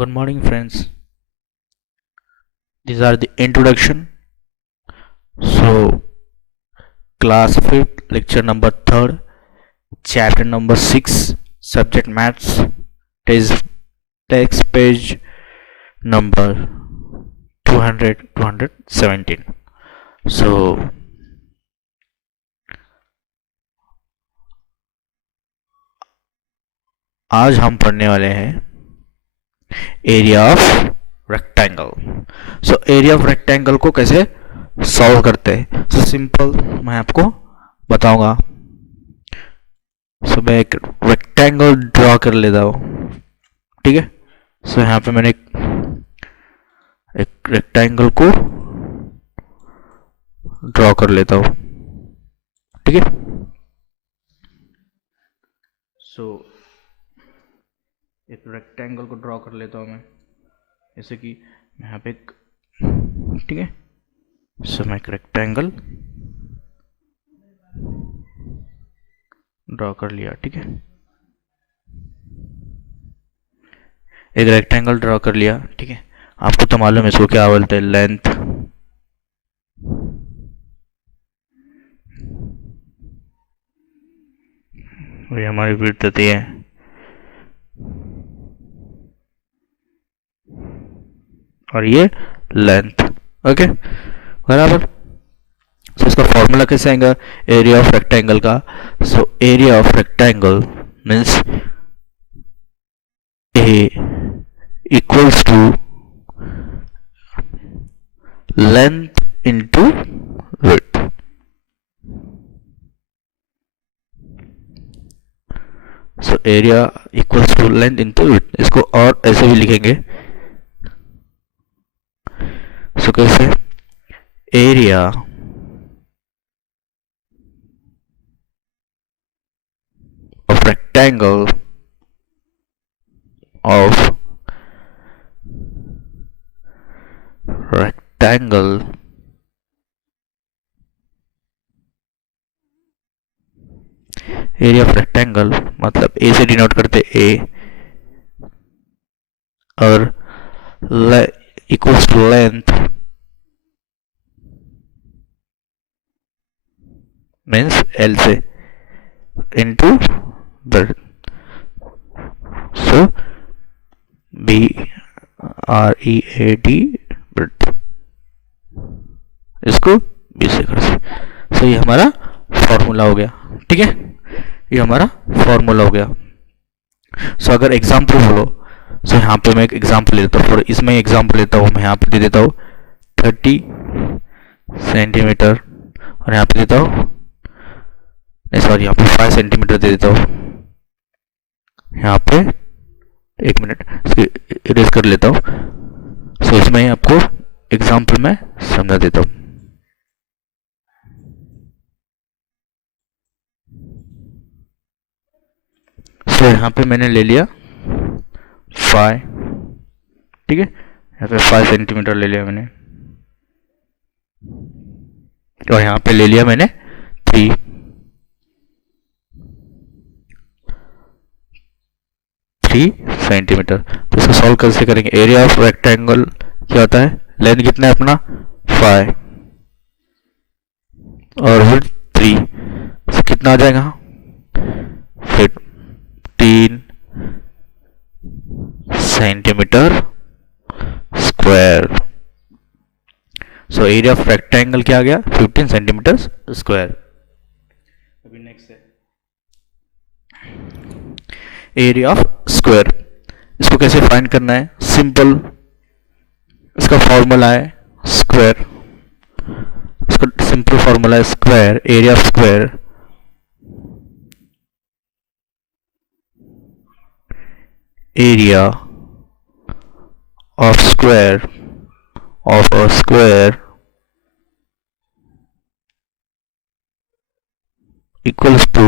Good morning, friends. These are the introduction. So, class 5th, lecture number 3rd, chapter number 6, subject maths, text page number 217. So, आज हम पढ़ने वाले हैं area of rectangle. So area of rectangle को कैसे solve करते हैं. So simple मैं आपको बताऊंगा. सो मैं एक रेक्टेंगल ड्रॉ कर लेता हूँ. ठीक है. सो यहाँ पे मैंने एक रेक्टेंगल को ड्रॉ कर लेता हूँ. ठीक है. सो एक रेक्टेंगल को ड्रॉ कर लेता हूँ मैं, जैसे कि यहाँ पे एक. ठीक है. सो मैं एक रेक्टेंगल ड्रॉ कर लिया. ठीक है. एक रेक्टेंगल ड्रॉ कर लिया. ठीक है. आपको तो मालूम है इसको क्या बोलते हैं, लेंथ. ये हमारी विड्थ होती है. और ये लेंथ. ओके, बराबर. सो इसका फॉर्मूला कैसे आएगा एरिया ऑफ रेक्टेंगल का. So area of rectangle means A equals to length into width. So area equals to length into width. इसको और ऐसे भी लिखेंगे. सो कैसे, area of rectangle of rectangle area of rectangle मतलब ए से denote करते ए और equals to length means L से into bread. So B R E A D bread. इसको बी से कर सकते. सो ये हमारा फॉर्मूला हो गया. ठीक है. ये हमारा फॉर्मूला हो गया. सो अगर एग्जाम्पल बोलो, सो यहाँ पे मैं एक एग्जाम्पल ले लेता हूँ. और इसमें एग्जाम्पल लेता हूँ मैं, यहाँ पे दे देता हूँ 30 सेंटीमीटर और यहाँ पे देता हूँ, सॉरी यहाँ पे 5 सेंटीमीटर दे देता हूँ. यहाँ पे एक मिनट इसको इरेज कर लेता हूँ. सो इसमें आपको एग्जाम्पल में समझा देता हूँ. सो यहाँ पे मैंने ले लिया 5. ठीक है. यहाँ पे 5 सेंटीमीटर ले लिया मैंने और यहाँ पे ले लिया मैंने 3 सेंटीमीटर. तो इसको सॉल्व कैसे करेंगे. एरिया ऑफ रेक्टेंगल क्या होता है, लेंथ कितना है अपना 5 और विड्थ 3. तो कितना आ जाएगा 15 centimetre square. So area of rectangle क्या आ गया 15 सेंटीमीटर स्क्वायर. अभी नेक्स्ट है एरिया ऑफ स्क्वायर. इसको कैसे फाइंड करना है, सिंपल. इसका फॉर्मूला है स्क्वायर. इसका सिंपल फॉर्मूला है square. Area of square area of square of a square equals to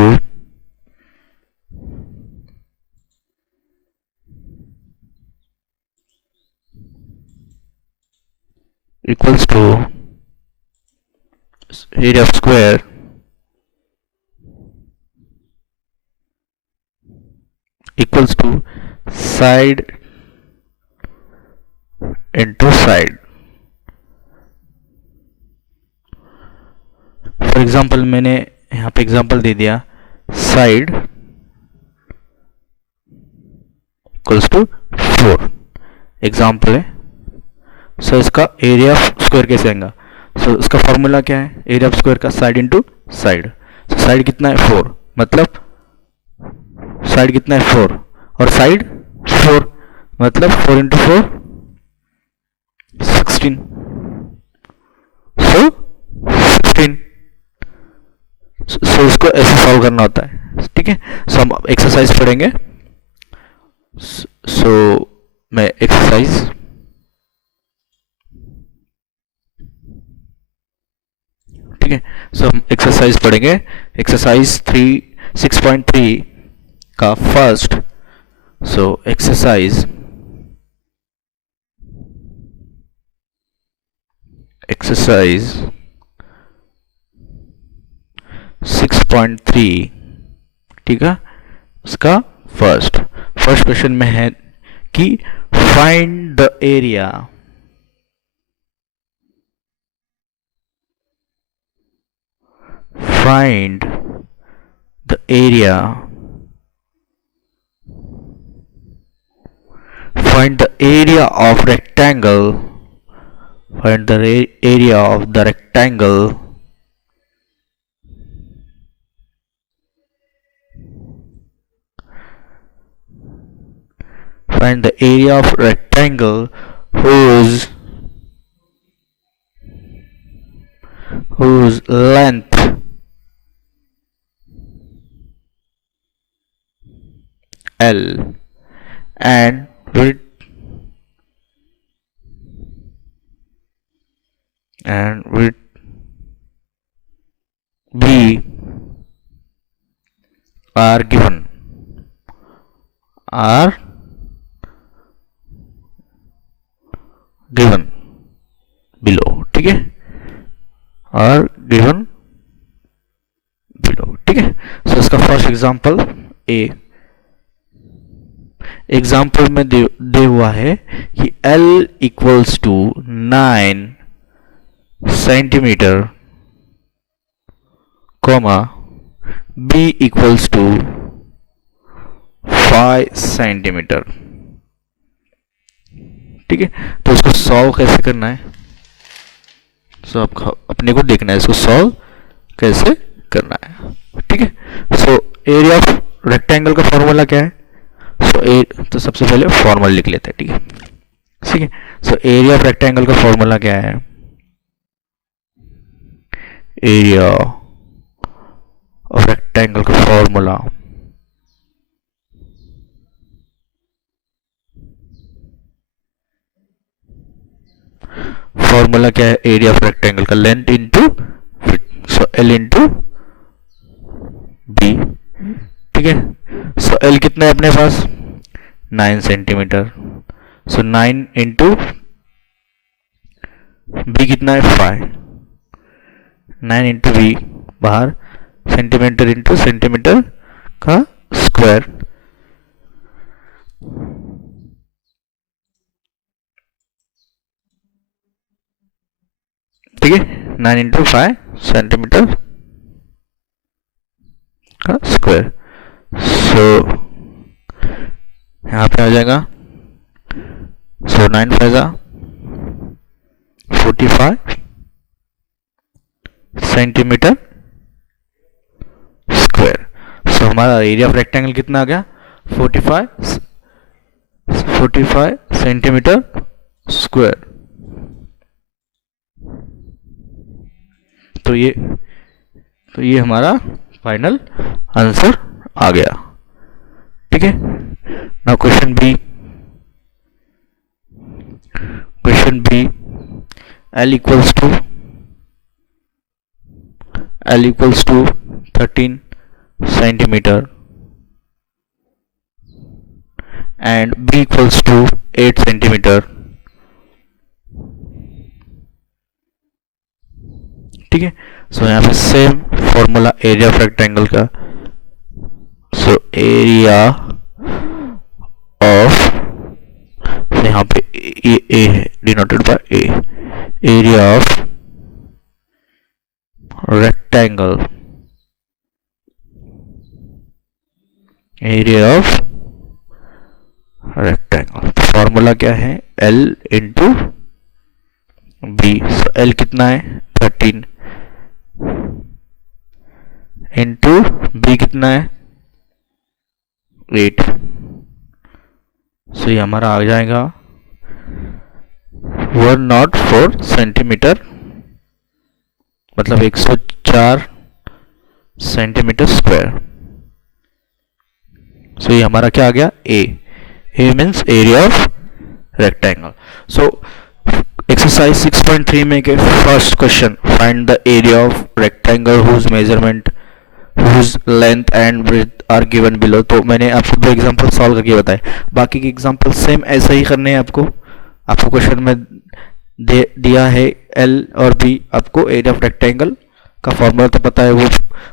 area of square equals to side into side. For example मैंने यहाँ पे एग्जाम्पल दे दिया साइड इक्वल्स टू 4 एग्जाम्पल है. सो इसका area of square कैसे आएगा? सो इसका फॉर्मूला क्या है? एरिया ऑफ स्क्वायर का साइड इंटू साइड. साइड कितना है 4, मतलब साइड कितना है 4 और साइड 4, मतलब 4 इंटू 4 16. सो 16. सो इसको ऐसे सॉल्व करना होता है. ठीक है. सो हम एक्सरसाइज पढ़ेंगे. सो मैं एक्सरसाइज ठीक है. सो हम एक्सरसाइज पढ़ेंगे. एक्सरसाइज 6.3 का फर्स्ट. सो एक्सरसाइज 6.3 ठीक है. उसका फर्स्ट क्वेश्चन में है कि find the area find the area of rectangle. Find the area of the rectangle whose length L and width B are given below. ठीक है. are given below. ठीक है. सो इसका फर्स्ट एग्जांपल ए. एग्जाम्पल में दे हुआ है कि L equals to 9 centimetre comma B equals to 5 centimetre. ठीक है. तो इसको सॉल्व कैसे करना है? सो अपने को देखना है इसको सॉल्व कैसे करना है. ठीक है. सो एरिया ऑफ रेक्टेंगल का फॉर्मूला क्या है? तो सबसे पहले फॉर्मूला लिख लेते हैं. ठीक है. ठीक है. सो एरिया ऑफ रेक्टेंगल का फॉर्मूला क्या है? एरिया ऑफ रेक्टेंगल का फॉर्मूला क्या है? एरिया ऑफ रेक्टेंगल का लेंथ इंटू विड्थ. सो L इंटू बी. ठीक है. सो L कितना है अपने पास? 9 सेंटीमीटर. सो 9 इंटू बी कितना है? 5. 9 इंटू बी बाहर सेंटीमीटर इंटू सेंटीमीटर का स्क्वायर. ठीक है. 9 इंटू 5 सेंटीमीटर का स्क्वायर. सो यहाँ पे आ जाएगा. सो 9 5 45 सेंटीमीटर स्क्वायर. सो हमारा एरिया ऑफ रेक्टेंगल कितना आ गया? 45 सेंटीमीटर स्क्वायर. तो ये हमारा फाइनल आंसर आ गया. ठीक है. Now question B. L equals to 13 centimeter and B equals to 8 centimeter. ठीक है. सो यहाँ पे same formula area of rectangle का. सो एरिया ऑफ यहाँ पे ये ए है, denoted by A. Area of rectangle, area of rectangle, formula क्या है, L इंटू बी। L कितना है 13 इंटू बी कितना है 8। सो ये हमारा आ जाएगा 104 सेंटीमीटर, मतलब 104 सेंटीमीटर स्क्वायर। सो ये हमारा क्या आ गया, A means area of rectangle. So exercise 6.3 में के first question, find the area of rectangle whose measurement whose length and breadth are given below. तो मैंने आपको दो एग्जांपल सॉल्व करके बताए, बाकी के एग्जांपल सेम ऐसा ही करने हैं आपको क्वेश्चन में दिया है L और B। आपको एरिया ऑफ रेक्टेंगल का फॉर्मूला तो पता है, वो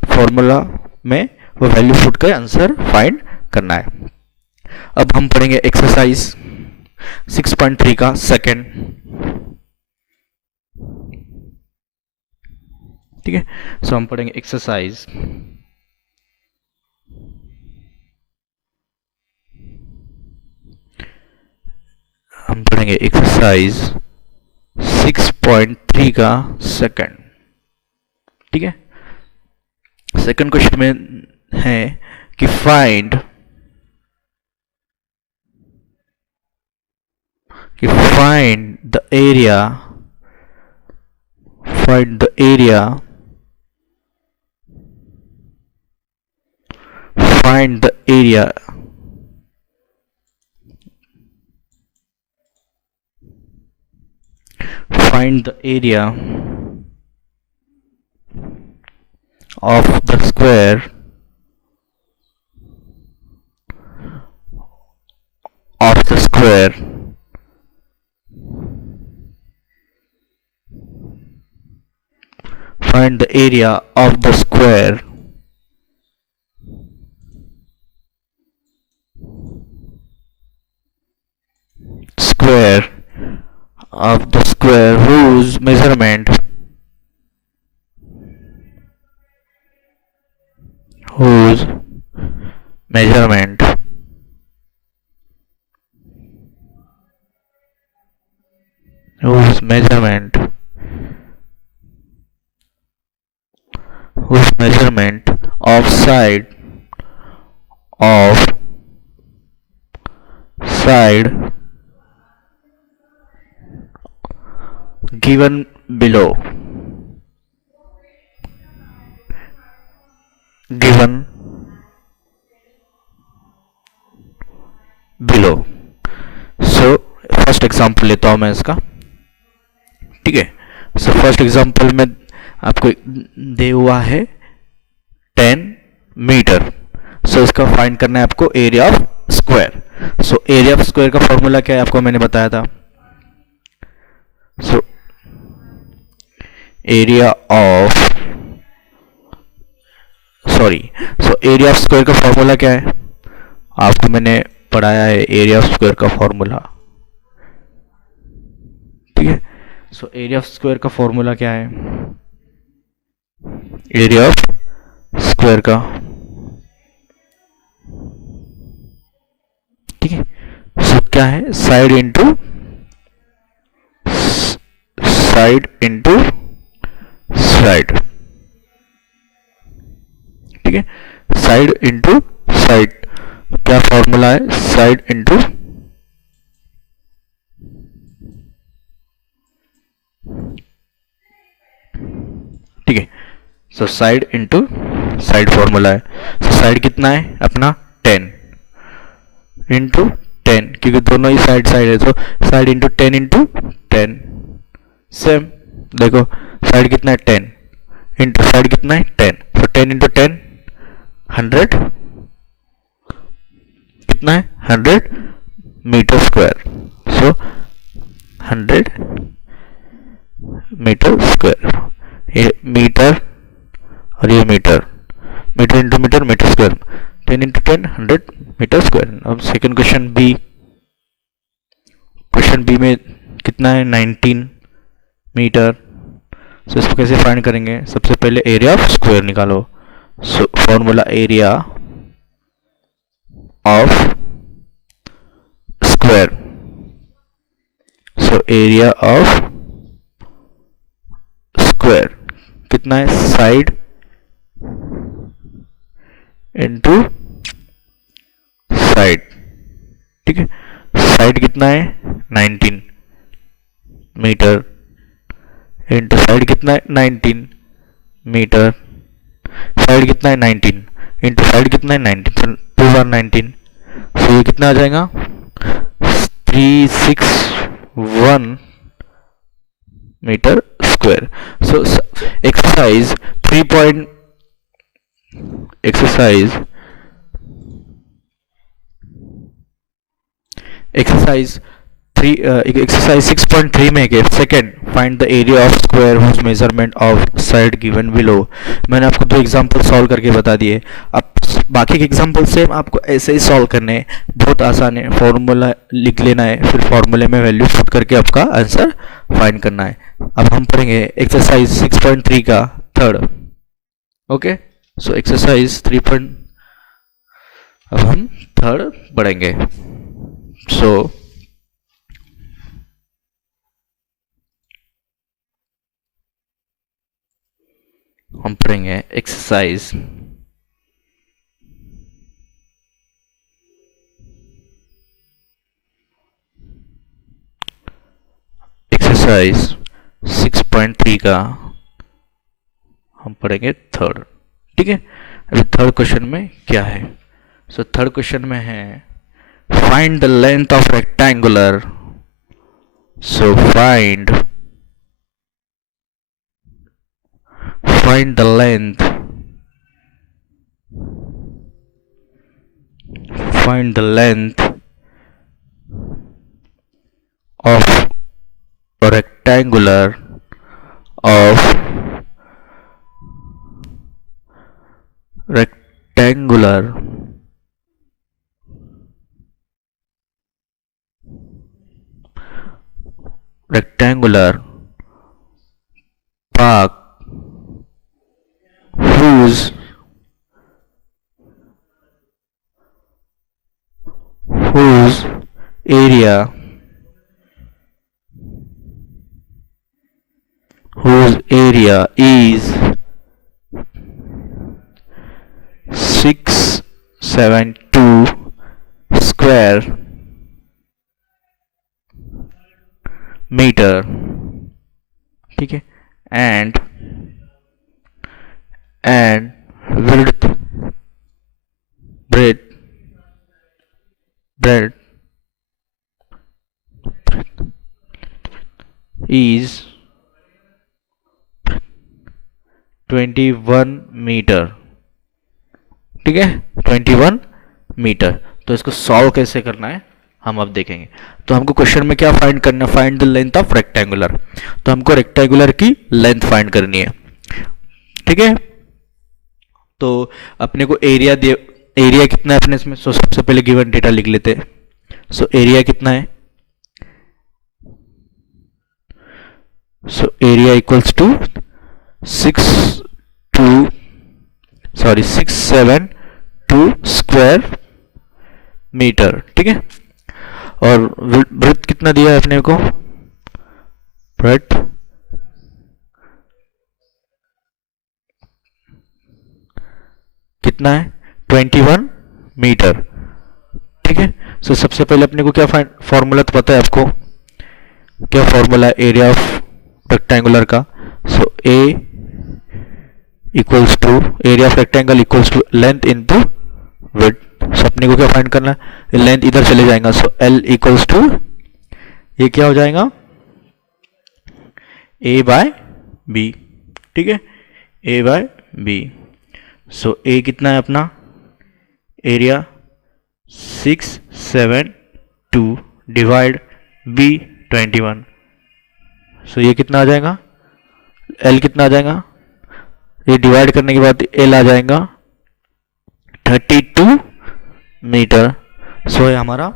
फॉर्मूला में वो वैल्यू पुट कर आंसर फाइंड करना है। अब हम पढ़ेंगे एक्सरसाइज 6.3 का सेकंड, ठीक है। सो हम पढ़ेंगे एक्सरसाइज हम पढ़ेंगे एक्सरसाइज 6.3 का सेकंड, ठीक है। सेकंड क्वेश्चन में है कि find the area of the square find the area of the square whose measurement of side given below, so first example लेता हूं मैं इसका, ठीक है। सो फर्स्ट एग्जांपल में आपको दे हुआ है 10 मीटर। सो इसका फाइंड करना है आपको area of square. So area of square का फॉर्मूला क्या है, आपको मैंने बताया था। सो एरिया ऑफ स्क्वायर का फॉर्मूला क्या है, आपको मैंने पढ़ाया है एरिया ऑफ स्क्वायर का फॉर्मूला, ठीक है। सो एरिया ऑफ स्क्वायर का फॉर्मूला क्या है, एरिया ऑफ स्क्वायर का, ठीक है। सो क्या है, साइड इंटू साइड, ठीक है। साइड इंटू साइड, क्या फॉर्मूला है, साइड इंटू ठीक है। So side into side formula है। सो साइड कितना है अपना 10 इंटू 10, क्योंकि दोनों ही साइड है, तो साइड इंटू 10 इंटू 10 सेम। देखो साइड कितना है 10 इंटू साइड कितना है 10, तो 10 इंटू 10 100, कितना है 100 metre square. So 100 metre square, ये मीटर और ये metre into metre square, 10 into 10 100 metre square. अब सेकंड क्वेश्चन बी में मीटर। सो इसको कैसे फाइंड करेंगे, सबसे पहले एरिया ऑफ स्क्वायर निकालो। So formula area of square, so area of square कितना है, साइड इनटू साइड, ठीक है। साइड कितना है 19 मीटर, इंटू साइड कितना है 19 मीटर, साइड कितना है 19 इंटू साइड कितना है 19, 2 बार 19। सो ये कितना आ जाएगा 361 metre square. So exercise 3 exercise 6.3 में के second find the area of square whose measurement of side given below. मैंने आपको 2 एग्जांपल सॉल्व करके बता दिए। अब बाकी के एग्जांपल सेम आपको ऐसे ही सॉल्व करने हैं, बहुत आसान है। फॉर्मूला लिख लेना है, फिर फॉर्मूले में वैल्यू पुट करके आपका आंसर फाइंड करना है। अब हम पढ़ेंगे एक्सरसाइज 6.3 का थर्ड। ओके, सो एक्सरसाइज 3. अब हम थर्ड पढ़ेंगे। सो हम पढ़ेंगे एक्सरसाइज एक्सरसाइज 6.3 का हम पढ़ेंगे थर्ड, ठीक है। अभी थर्ड क्वेश्चन में क्या है, सो थर्ड क्वेश्चन में है find the length of rectangular. So find the length, find the length of a rectangular of rectangular park whose area is 672 square meter, ठीक है, and width breadth is 21 metre, ठीक है, 21 metre. तो इसको solve कैसे करना है हम अब देखेंगे। तो हमको क्वेश्चन में क्या फाइंड करना है, find the length of rectangular. तो हमको रेक्टेंगुलर की लेंथ फाइंड करनी है, ठीक है। तो अपने को एरिया कितना है अपने इसमें, सो सबसे पहले गिवन डेटा लिख लेते हैं। सो एरिया कितना है, so area equals to 672 square metre, ठीक है। और ब्रेथ कितना दिया है अपने को, ब्रेथ कितना है 21 मीटर, ठीक है। सो सबसे पहले अपने को क्या फॉर्मूला तो पता है आपको, क्या फॉर्मूला है एरिया ऑफ रेक्टेंगुलर का। So A equals to area of rectangle equals to length into width. So अपने को क्या फाइंड करना है, लेंथ इधर चले जाएगा, सो एल इक्वल्स टू ये क्या हो जाएगा ए बाय बी, ठीक है, ए बाय बी। सो ए कितना है अपना एरिया 672 डिवाइड बी 21। सो ये कितना आ जाएगा, एल कितना आ जाएगा, ये डिवाइड करने के बाद एल आ जाएगा 32 मीटर। सो ये हमारा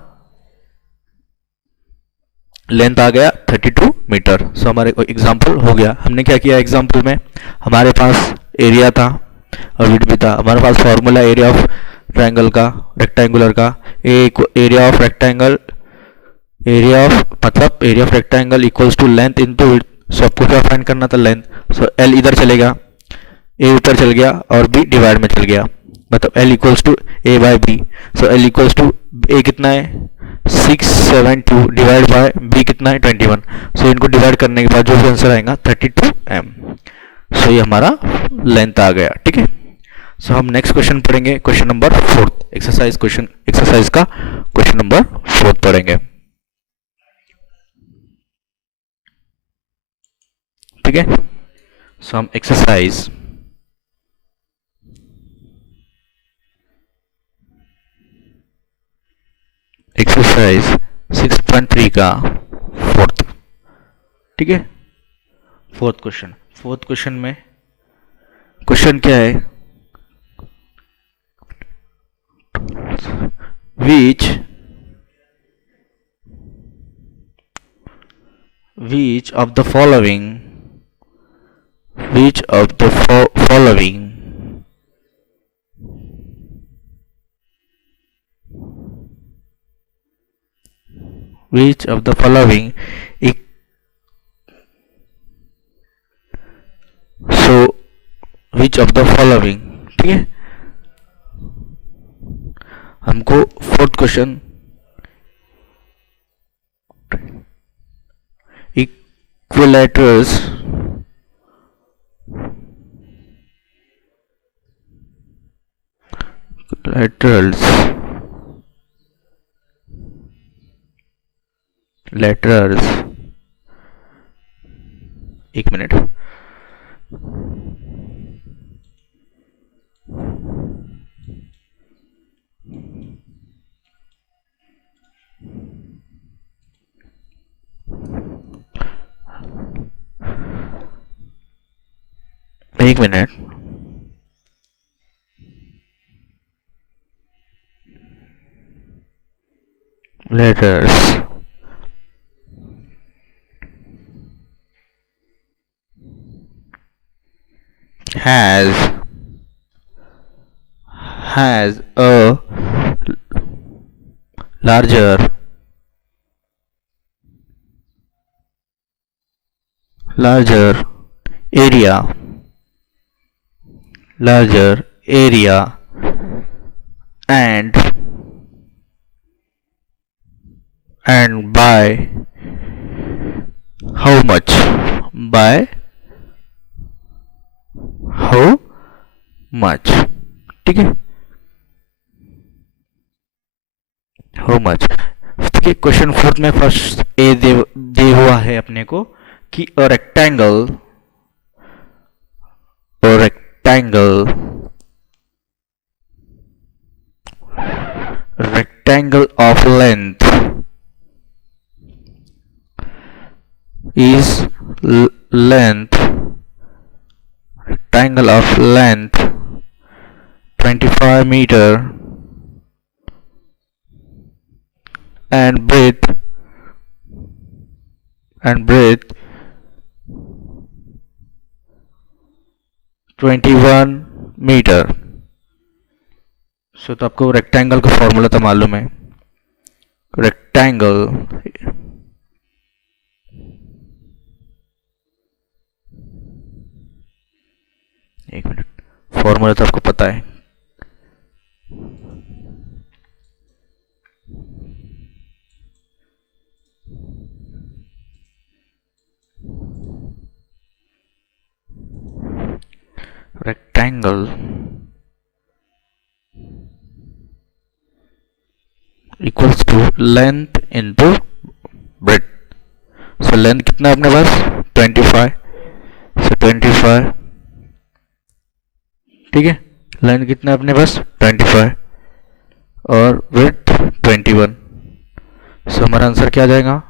लेंथ आ गया 32 मीटर। सो हमारे को एग्जाम्पल हो गया। हमने क्या किया एग्जाम्पल में, हमारे पास एरिया था और विड्थ भी था। हमारे पास फॉर्मूला एरिया ऑफ ट्रायंगल का, रेक्टेंगुलर का, area of rectangle, area of मतलब area of rectangle equals to length into width. So आपको क्या फाइंड करना था, लेंथ। सो एल इधर चलेगा, ए ऊपर चल गया और बी डिवाइड में चल गया, मतलब L equals to A by B. So L equals to A कितना है 672 डिवाइड बाय बी कितना है 21। सो इनको डिवाइड करने के बाद जो भी आंसर आएगा 32 एम। सो ये हमारा लेंथ आ गया। ठीक है। सो हम नेक्स्ट क्वेश्चन पढ़ेंगे, क्वेश्चन नंबर 4, एक्सरसाइज का क्वेश्चन नंबर 4 पढ़ेंगे। ठीक है। सो हम एक्सरसाइज एक्सरसाइज 6.3 का फोर्थ। ठीक है, फोर्थ क्वेश्चन में क्वेश्चन क्या है, which of the following which of the following which of the following। ठीक है, हमको फोर्थ क्वेश्चन इक्विलैटरल्स एक मिनट, एक minute. Letters has a larger area and by how much, ठीक है, हाउ मच। देखिए क्वेश्चन फोर्थ में फर्स्ट ए दे हुआ है अपने को कि अ rectangle of length is rectangle of length 25 meter and breadth 21 metre. So तो आपको रेक्टेंगल का फॉर्मूला तो मालूम है, रेक्टेंगल एक मिनट, फॉर्मूला तो आपको पता है, rectangle equals to length into breadth. So length कितना है अपने पास 25, सो 25, ठीक है, लेंथ कितना है अपने पास 25 और ब्रेड्थ 21। सो हमारा आंसर क्या आ जाएगा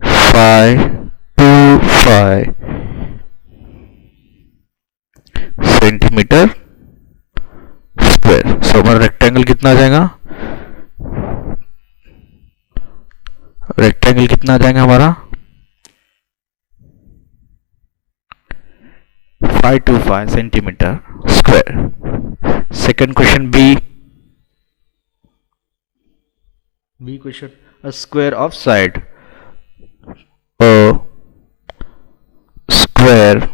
525 सेंटीमीटर स्क्वायर। सो हमारा रेक्टेंगल कितना आ जाएगा, रेक्टेंगल कितना आ जाएगा हमारा 525 centimetre square. Second question B question, a square of side, a square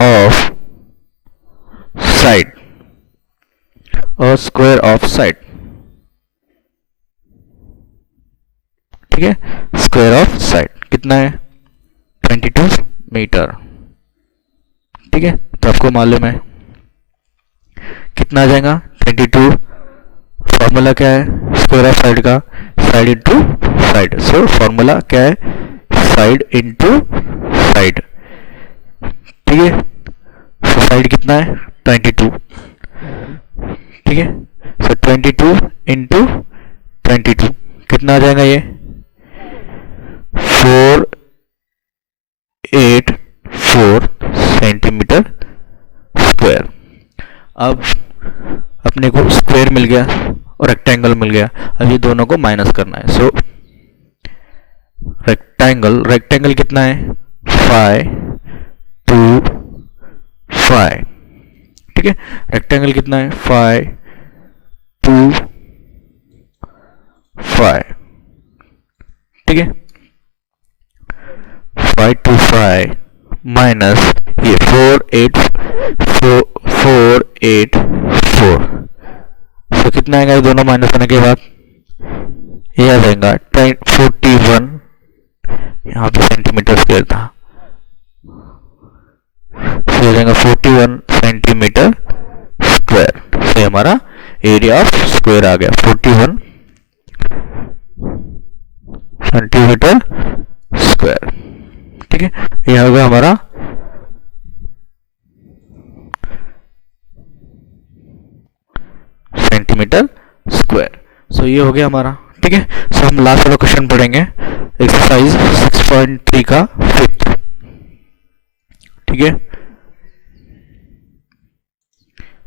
of side, a square of side, ठीक है, स्क्वायर ऑफ साइड कितना है 22 मीटर, ठीक है। तो आपको मालूम है कितना आ जाएगा 22, फॉर्मूला क्या है स्क्वायर ऑफ साइड का, side into side, so formula क्या है साइड इंटू साइड, ठीक है। साइड कितना है 22, ठीक है। सो 22 इंटू 22 कितना आ जाएगा ये 484 सेंटीमीटर स्क्वायर। अब अपने को स्क्वायर मिल गया और रेक्टेंगल मिल गया, अब ये दोनों को माइनस करना है। सो रेक्टेंगल कितना है 5 2 5, ठीक है। रेक्टेंगल कितना है 5 2 5, ठीक है। 525 माइनस ये 484, तो कितना आएगा दोनों माइनस करने के बाद ये आ जाएगा 41, यहाँ पे सेंटीमीटर स्क्वायर था, तो हो जाएगा 41 सेंटीमीटर स्क्वायर। से हमारा एरिया ऑफ स्क्वायर आ गया 41 सेंटीमीटर स्क्वायर, ठीक है। यह होगा हमारा सेंटीमीटर स्क्वायर। सो ये हो गया हमारा, ठीक है। सो हम लास्ट वाला क्वेश्चन पढ़ेंगे एक्सरसाइज 6.3 का फिफ्थ, ठीक है।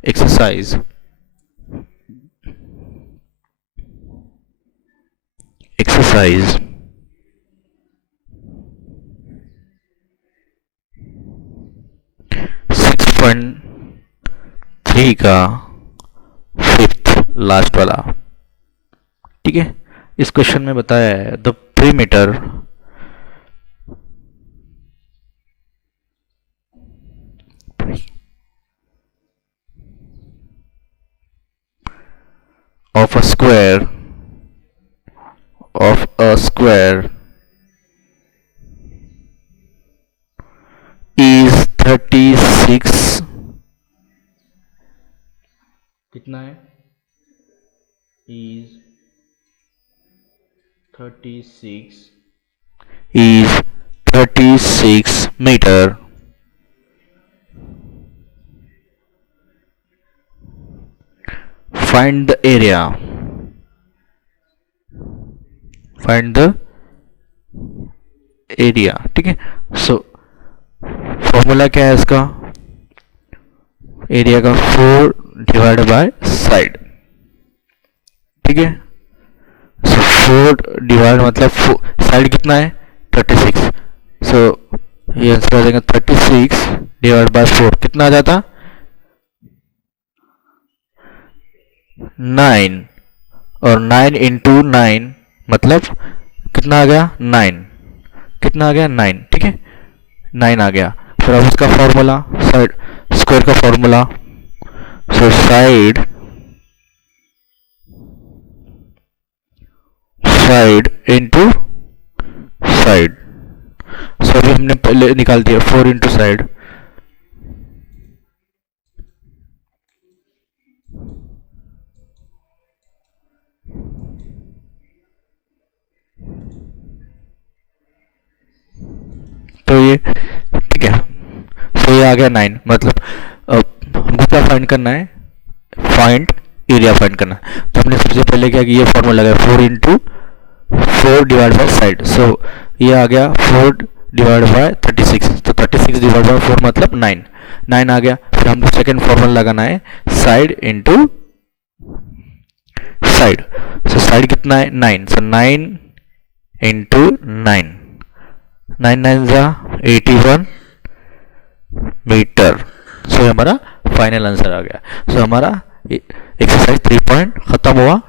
एक्सरसाइज 6.3 का फिफ्थ लास्ट वाला, ठीक है। इस क्वेश्चन में बताया है the perimeter of a square is 36, कितना है is 36 meter, find the area, ठीक है। सो फॉर्मूला क्या है इसका, एरिया का 4 डिवाइड बाय साइड, ठीक है। सो 4 डिवाइड मतलब साइड कितना है 36, सो ये आंसर आ जाएगा 36 डिवाइड बाय 4 कितना आ जाता 9, और 9 इंटू 9 मतलब कितना आ गया 9, कितना आ गया 9, ठीक है 9 आ गया। फिर अब उसका फॉर्मूला साइड स्क्वायर का formula, so side into side, so अभी हमने पहले निकाल दिया 4 इंटू साइड, तो ये ठीक है। तो ये आ गया 9, मतलब हमको क्या फाइंड करना है, फाइंड एरिया फाइंड करना है। तो हमने सबसे पहले क्या किया, ये फॉर्मूला लगाया 4 इंटू 4 डिवाइड बाई साइड, सो ये आ गया 4 डिवाइड बाय 36, तो 36 डिवाइड बाय 4 मतलब 9 आ गया। फिर हमको सेकेंड फॉर्मूला लगाना है side into side, so side कितना है 9, सो 9 इंटू 9, 9 9 जा 81 मीटर। सो हमारा फाइनल आंसर आ गया। सो हमारा एक्सरसाइज 3 पॉइंट खत्म हुआ।